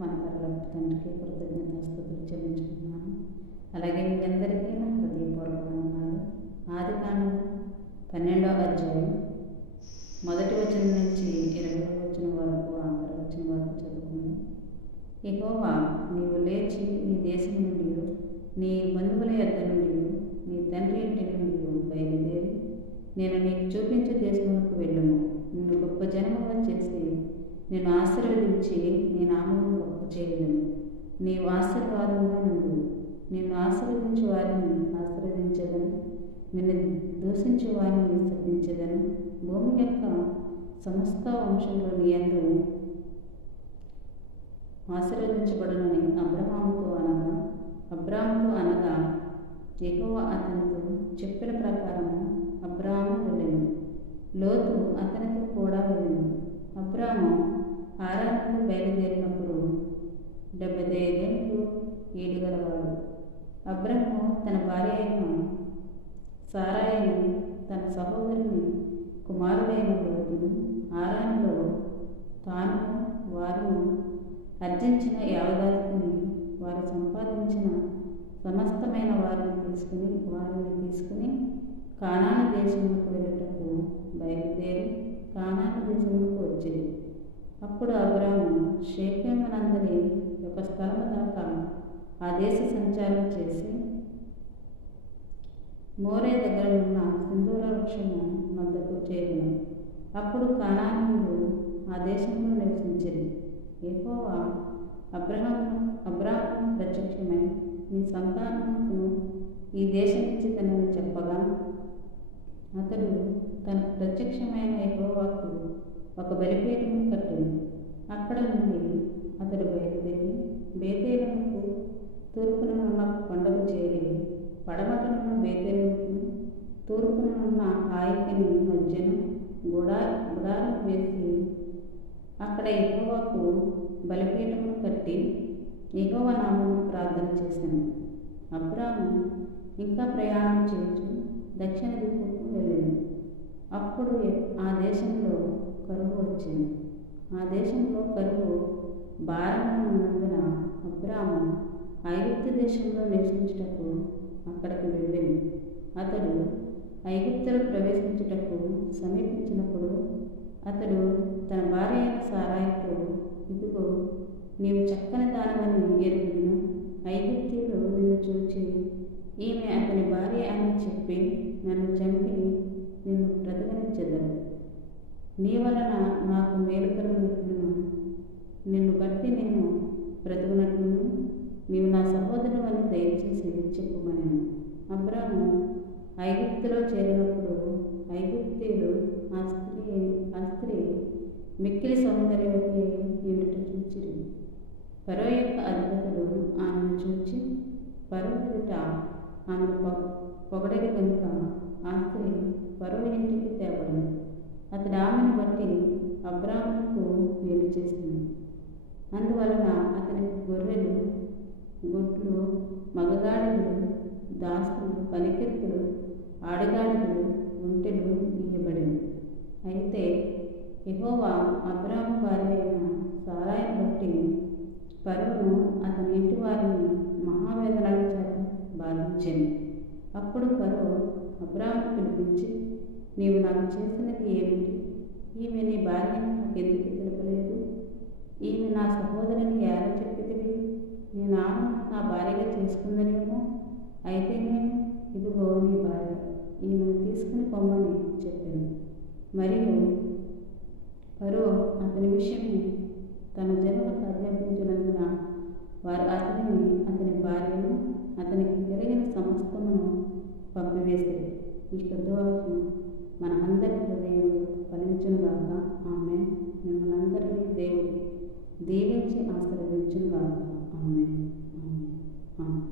మన పరలోక తండ్రికి కృతజ్ఞతాస్తుతులు చెల్లించుకున్నాను. అలాగే మీ అందరికీ నా హృదయపూర్వక వందనాలు. ఆదికాండం 12వ అధ్యాయం 1వ వచనం నుంచి 20వ వచనం వరకు ఆఖరి వచనం వరకు చదువుకుందాం. యెహోవా, నీవు లేచి నీ దేశం నుండి, నీ బంధువుల యొద్ద నుండి, నీ తండ్రి ఇంటి నుండి బయలుదేరి నేను నీకు చూపించే దేశమునకు వెళ్ళుము. నిన్ను గొప్ప జనముగా చేసి నేను ఆశీర్వదించి నీ నామమును గొప్ప చేయలేను. నీవు ఆశీర్వాదంగా నుండు. నిన్ను ఆశీర్వదించు వారిని ఆశీర్వదించదను, నిన్ను దూషించు వారిని శపించదను. భూమి యొక్క సమస్త వంశంలో నీ యందు ఆశీర్వదించబడునని అబ్రాముతో అనగా యెహోవా అతనితో చెప్పిన ప్రకారము అబ్రాము వెళ్ళెను. లోతు అతనితో కూడా వెళ్ళెను. అబ్రాము హారానుకు బయలుదేరినప్పుడు 75 ఏళ్ళు ఈడుగలవాడు. అబ్రాము తన భార్య అయిన సారాయిని, తన సహోదరుని కుమారుడైన లోతును హారానులో తాను వారు ఆర్జించిన యావదాస్తిని, వారు సంపాదించిన సమస్తమైన వారిని తీసుకుని కానాను దేశమునకు వెళ్ళుటకు బయలుదేరి కానాను దేశమునకు వచ్చింది. అప్పుడు అబ్రాము షేకెమునందలి ఒక స్థలము దాకా ఆ దేశ సంచారం చేసి మోరే దగ్గర ఉన్న సింధూర వృక్షము వద్దకు చేరిను. అప్పుడు కానానీయులు ఆ దేశంలో నివసించింది. యెహోవా అబ్రామును ప్రత్యక్షమై నీ సంతానమును ఈ దేశం ఇచ్చితనని చెప్పగా, అతడు తనకు ప్రత్యక్షమైన యెహోవాకు ఒక బలిపీఠము కట్టెను. అక్కడ నుండి అతడు బయలుదేరి బేతేలునకు తూర్పుననున్న కొండకు చేరి, పడమటనున్న బేతేలునకు తూర్పుననున్న హాయికిని మధ్యన గుడారం వేసి అక్కడ యెహోవాకు బలిపీఠము కట్టి యెహోవా నామమున ప్రార్థన చేశాను. అబ్రాము ఇంకా ప్రయాణం చేస్తూ దక్షిణ దిక్కుకు వెళ్ళాను. అప్పుడు ఆ దేశంలో కరువు వచ్చింది. ఆ దేశంలో కరువు భారంగా ఉన్నందున అబ్రాము ఐగుప్తు దేశంలో నివసించుటకు అక్కడికి వెళ్ళాను. అతడు ఐగుప్తులో ప్రవేశించుటకు సమీపించినప్పుడు అతడు తన భార్య అయిన సారాయితో, ఇదిగో, నీవు చక్కని దానవని ఎరుగుదును. ఐగుప్తీయులు నిన్ను చూచి ఈమె అతని భార్య అని చెప్పి నన్ను చంపి నిన్ను బ్రతకనిచ్చెదరు. నీ వలన నాకు మేలు కలుగునట్లును, నిన్ను బట్టి నేను బ్రతుకునట్లును నీవు నా సహోదరుడు అని దయచేసి చెప్పుమనెను. అబ్రాము ఐగుప్తులో చేరినప్పుడు ఐగుప్తీయులు ఆ స్త్రీ మిక్కిలి సౌందర్యవతి ఏమిటో చూచిరి. ఫరో యొక్క అధిపతులు ఆమెను చూచి ఫరో ఎదుట ఆమెను పొగడెను కనుక ఆ స్త్రీ ఫరో ఇంటికి తేబడింది. అతడు ఆమెను బట్టి అబ్రామునకు మేలు చేసింది. అందువలన అతనికి గొర్రెలు, గుడ్లు, మగగాడిదలు, దాసులు, పనికెత్తులు, ఆడగాడిదలు, ఒంటెలు ఇయ్యబడింది. అయితే యెహోవా అబ్రాము భార్య అయిన సారాయిని బట్టి ఫరోను అతని ఇంటి వారిని మహావేదనల చేత బాధించింది. అప్పుడు ఫరో అబ్రామును పిలిపించి, నీవు నాకు చేసినది ఏమిటి? ఈమె నీ భార్య నాకెందుకు తెలుపలేదు? ఈమె నా సహోదరుని ఎలా చెప్పితివి? నేను ఆమెను నా భార్యగా చేసుకుందనేమో. అయితే నేను, ఇదిగో నీ భార్య, ఈమెను తీసుకుని పొమ్మని చెప్పాను. మరియు ఫరో అతని విషయము తన జనులకు ఆజ్ఞాపించినందున వారు అతనిని, అతని భార్యను, అతనికి కలిగిన సమస్తమును పంపివేసిరి. ఈ శుద్ధవాక్యం మన అందరి హృదయంలో ఫలించునుగాక. ఆమేన్. మిమ్మల్ని అందరినీ దేవుడు దీవించి ఆశీర్వదించునుగాక. ఆమేన్. ఆమేన్. ఆమేన్.